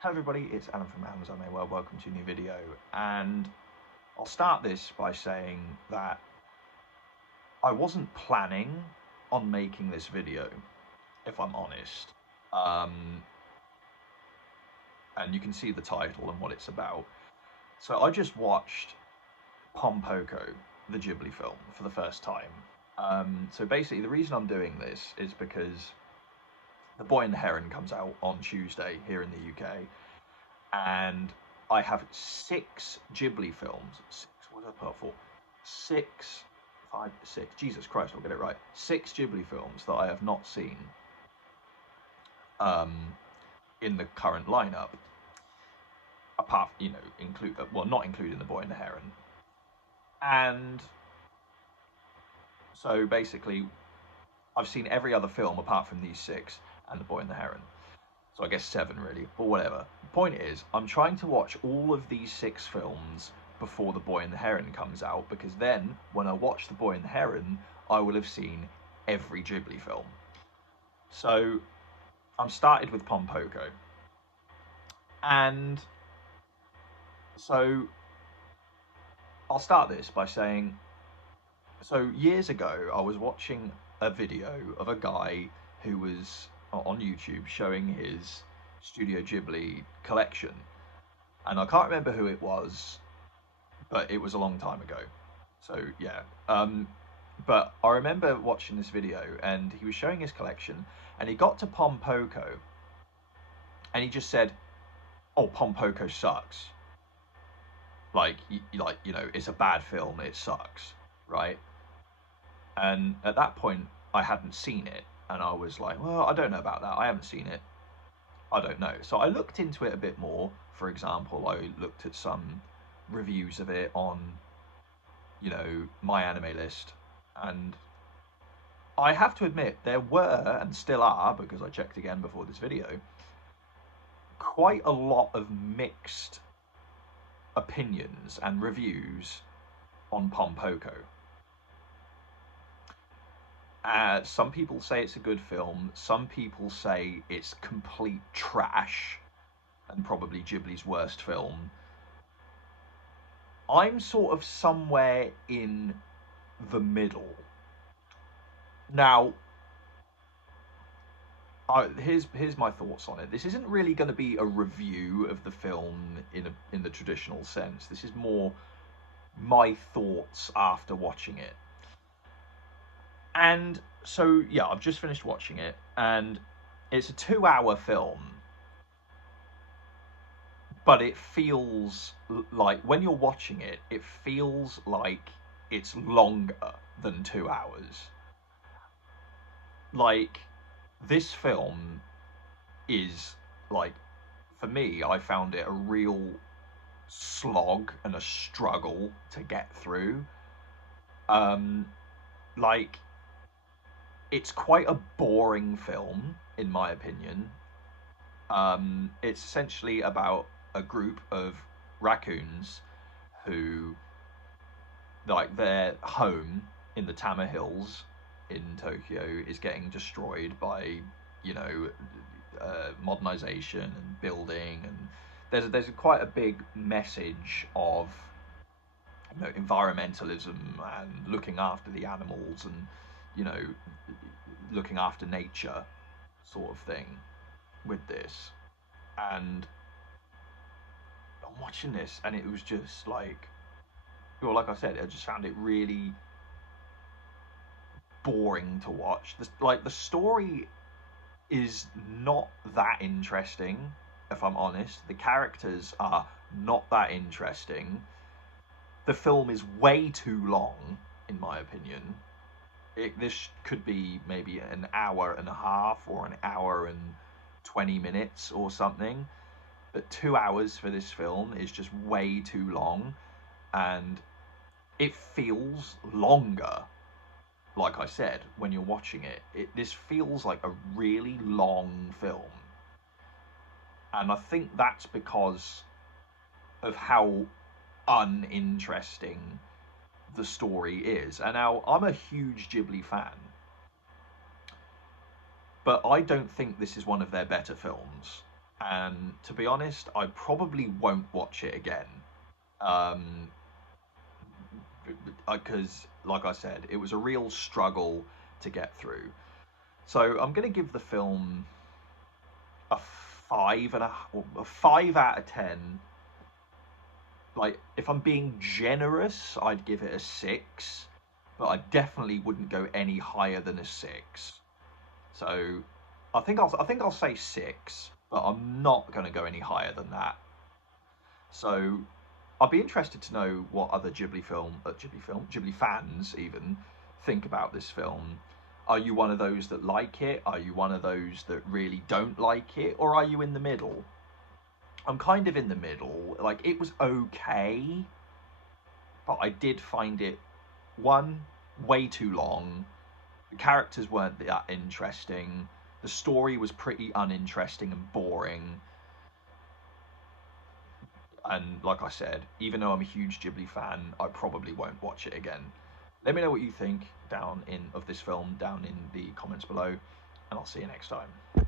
Hello everybody, it's Alan from Amazon. Welcome to a new video, and I'll start this by saying that I wasn't planning on making this video, if I'm honest. And you can see the title and what it's about. So I just watched Pom Poko, the Ghibli film, for the first time. So basically the reason I'm doing this is because The Boy and the Heron comes out on Tuesday here in the UK, and I have 6 Ghibli films. 6, what did I put up for? 6, 5, 6. Jesus Christ, I'll get it right. 6 Ghibli films that I have not seen in the current lineup. Apart, not including The Boy and the Heron. And so basically, I've seen every other film apart from these 6 and The Boy and the Heron. So I guess 7 really, but whatever. The point is, I'm trying to watch all of these 6 films before The Boy and the Heron comes out, because then, when I watch The Boy and the Heron, I will have seen every Ghibli film. So, I'm started with Pom Poko. And so, I'll start this by saying, so years ago, I was watching a video of a guy who was on YouTube showing his Studio Ghibli collection, and I can't remember who it was, but it was a long time ago. So yeah, but I remember watching this video, and he was showing his collection, and he got to Pom Poko, and he just said, "Oh, Pom Poko sucks. Like, it's a bad film. It sucks, right?" And at that point, I hadn't seen it. And I was like, well, I don't know about that. I haven't seen it. I don't know. So I looked into it a bit more. For example, I looked at some reviews of it on, My Anime List. And I have to admit, there were, and still are, because I checked again before this video, quite a lot of mixed opinions and reviews on Pom Poko. Some people say it's a good film. Some people say it's complete trash and probably Ghibli's worst film. I'm sort of somewhere in the middle. Now, here's my thoughts on it. This isn't really going to be a review of the film in the traditional sense. This is more my thoughts after watching it. And so, yeah, I've just finished watching it, and it's a 2-hour film, but it feels like, when you're watching it, it feels like it's longer than 2 hours. Like, this film is, like, for me, I found it a real slog and a struggle to get through. Like, it's quite a boring film, in my opinion. It's essentially about a group of raccoons who, like, their home in the Tama Hills in Tokyo is getting destroyed by, modernization and building, and there's quite a big message of, environmentalism and looking after the animals and, looking after nature sort of thing with this. And I'm watching this, and it was just like, well, like I said, I just found it really boring to watch. The story is not that interesting, if I'm honest. The characters are not that interesting. The film is way too long, in my opinion. This could be maybe an hour and a half or an hour and 20 minutes or something. But 2 hours for this film is just way too long. And it feels longer, like I said, when you're watching it. This feels like a really long film. And I think that's because of how uninteresting the story is. And now, I'm a huge Ghibli fan, but I don't think this is one of their better films. and to be honest, I probably won't watch it again. Um, because, like I said, it was a real struggle to get through. So I'm going to give the film a a 5 out of 10. Like, if I'm being generous, I'd give it a 6, but I definitely wouldn't go any higher than a 6. So I think I'll say 6, but I'm not going to go any higher than that. So I'd be interested to know what other Ghibli fans even think about this film. Are you one of those that like it? Are you one of those that really don't like it? Or are you in the middle? I'm kind of in the middle. Like, it was okay, but I did find it, one, way too long. The characters weren't that interesting. The story was pretty uninteresting and boring. And like I said, even though I'm a huge Ghibli fan, I probably won't watch it again. Let me know what you think of this film down in the comments below, and I'll see you next time.